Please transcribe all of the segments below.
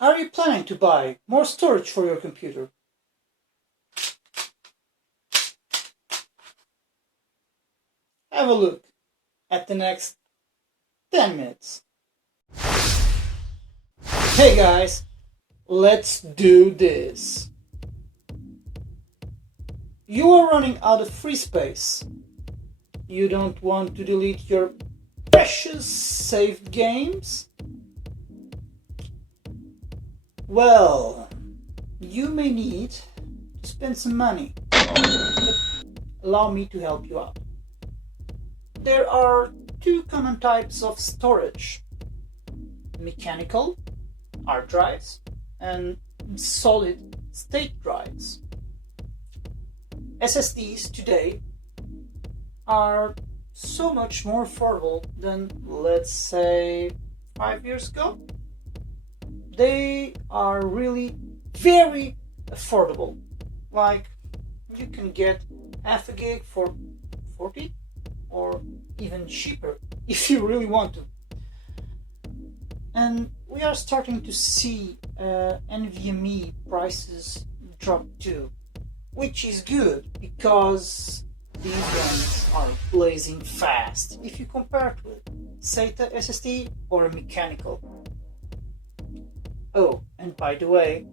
Are you planning to buy more storage for your computer? Have a look at the next 10 minutes. Hey guys, let's do this. You are running out of free space. You don't want to delete your precious saved games? Well, you may need to spend some money, but allow me to help you out. There are two common types of storage: mechanical hard drives and solid state drives. SSDs today are so much more affordable than, let's say, 5 years ago. They are really very affordable. Like, you can get half a gig for 40 or even cheaper if you really want to. And we are starting to see NVMe prices drop too, which is good because these ones are blazing fast if you compare it with SATA SSD or a mechanical. Oh, and by the way,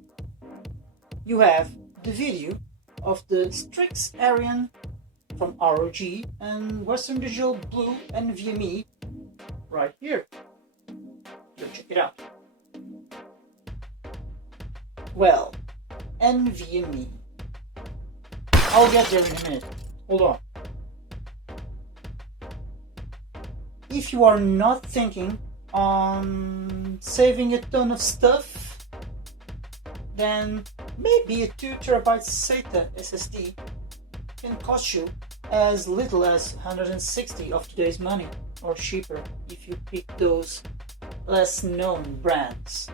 you have the video of the Strix Arian from ROG and Western Digital Blue NVMe right here. Go check it out. Well, NVMe. I'll get there in a minute. Hold on. If you are not thinking on saving a ton of stuff, then maybe a 2 TB SATA SSD can cost you as little as 160 of today's money, or cheaper if you pick those less known brands.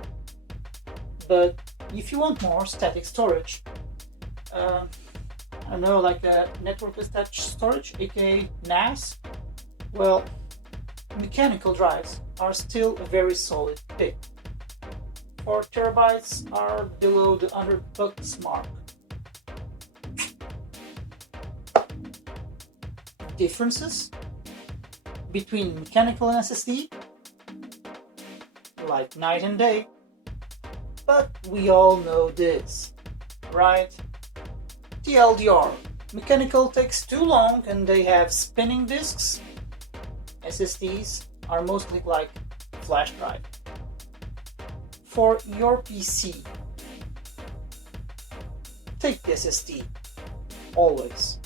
But if you want more static storage, I don't know, like a network attached storage, aka NAS, well, mechanical drives are still a very solid pick. 4 TB are below the $100 mark. Differences between mechanical and SSD? Like night and day. But we all know this, right? TLDR, mechanical takes too long and they have spinning disks. SSDs are mostly like flash drive. For your PC, take the SSD, always.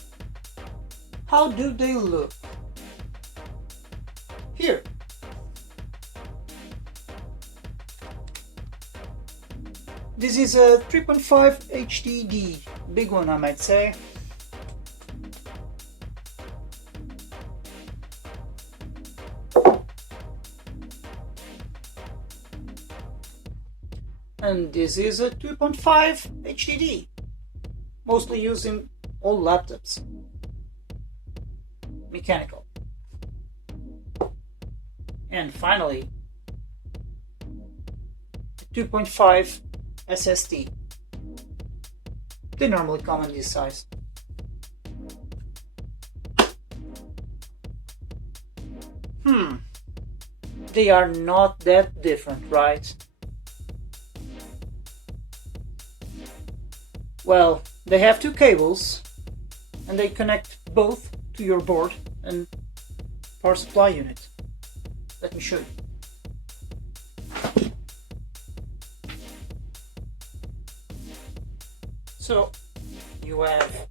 How do they look? Here. This is a 3.5 HDD, big one I might say. And this is a 2.5 HDD, mostly used in old laptops. Mechanical. And finally, 2.5 SSD. They normally come in this size. They are not that different, right? Well, they have two cables and they connect both to your board and power supply unit. Let me show you. So you have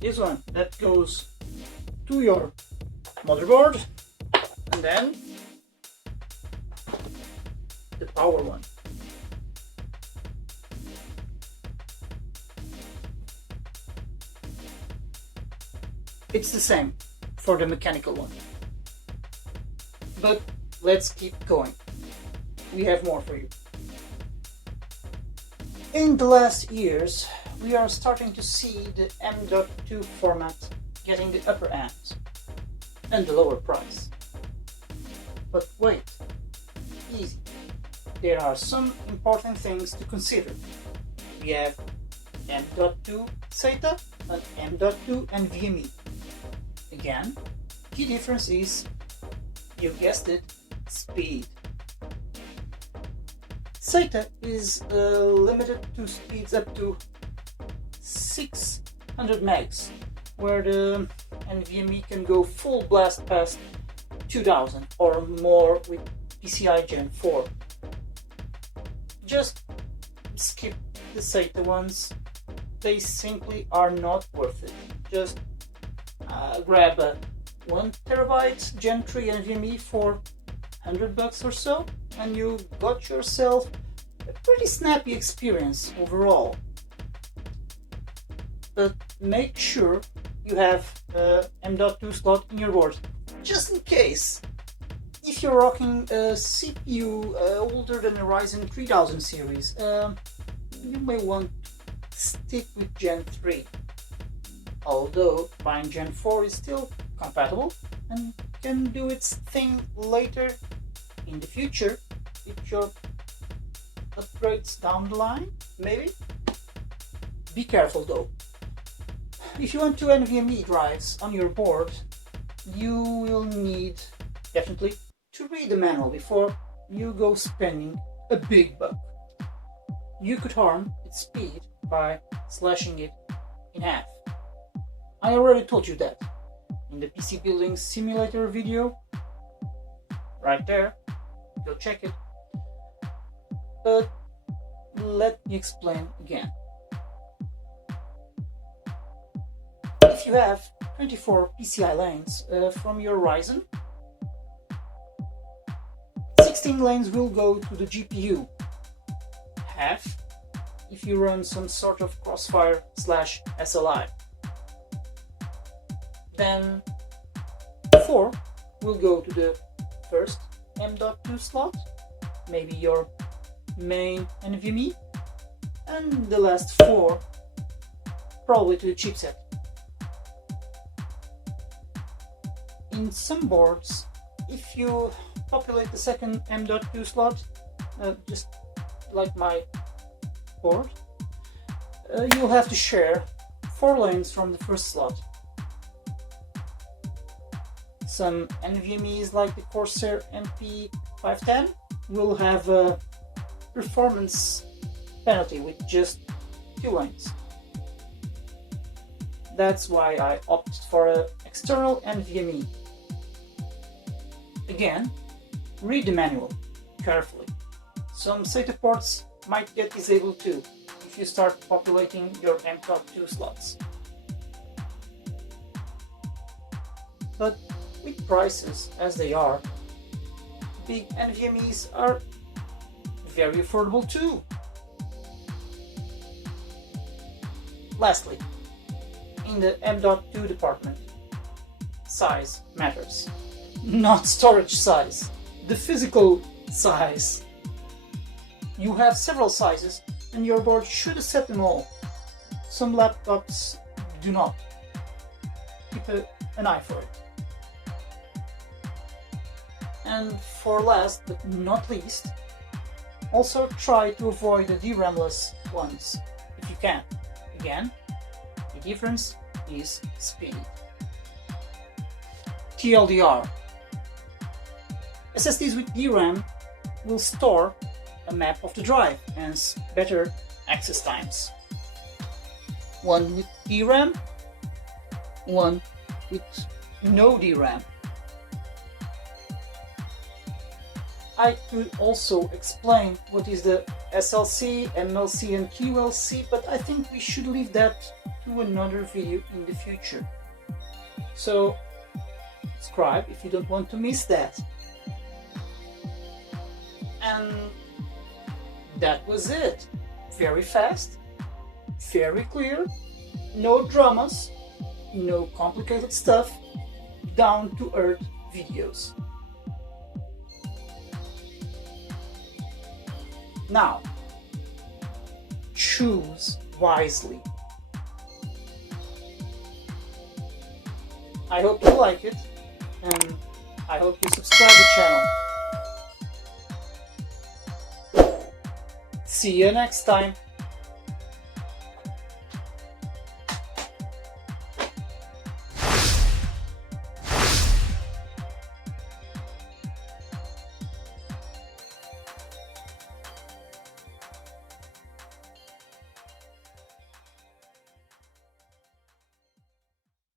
this one that goes to your motherboard, and then the power one. It's the same for the mechanical one. But let's keep going. We have more for you. In the last years, we are starting to see the M.2 format getting the upper hand and the lower price. But wait, easy. there are some important things to consider. We have M.2 SATA and M.2 NVMe. Again, key difference is, you guessed it, speed. SATA is limited to speeds up to 600 megs, where the NVMe can go full blast past 2000 or more with PCI Gen 4. Just skip the SATA ones, they simply are not worth it. Just grab a 1 terabyte Gen 3 NVMe for $100 or so, and you got yourself a pretty snappy experience overall. But make sure you have M.2 slot in your board, just in case. If you're rocking a CPU older than the Ryzen 3000 series, you may want to stick with Gen 3. Although buying Gen 4 is still compatible and can do its thing later in the future with your upgrades down the line, maybe. Be careful though. If you want 2 NVMe drives on your board, you will need definitely to read the manual before you go spending a big buck. You could harm its speed by slashing it in half. I already told you that in the PC building simulator video, right there, go check it. But let me explain again. If you have 24 PCI lanes from your Ryzen, 16 lanes will go to the GPU, half if you run some sort of Crossfire/SLI. Then 4 will go to the first M.2 slot, maybe your main NVMe, and the last 4 probably to the chipset. In some boards, if you populate the second M.2 slot, just like my board, you'll have to share 4 lanes from the first slot. Some NVMe's like the Corsair MP510 will have a performance penalty with just 2 lanes. That's why I opted for an external NVMe. Again, read the manual carefully. Some SATA ports might get disabled too if you start populating your M.2 slots. But with prices as they are, big NVMe's are very affordable too. Lastly, in the M.2 department, size matters. Not storage size, the physical size. You have several sizes and your board should accept them all. Some laptops do not. Keep an eye for it. And for last but not least, also try to avoid the DRAM-less ones if you can. Again, the difference is speed. TLDR. SSDs with DRAM will store a map of the drive, hence better access times. One with DRAM, one with no DRAM. I could also explain what is the SLC, MLC and QLC, but I think we should leave that to another video in the future. So subscribe if you don't want to miss that. And that was it. Very fast, very clear, no dramas, no complicated stuff, down to earth videos. Now, choose wisely. I hope you like it, and I hope you subscribe to the channel. See you next time.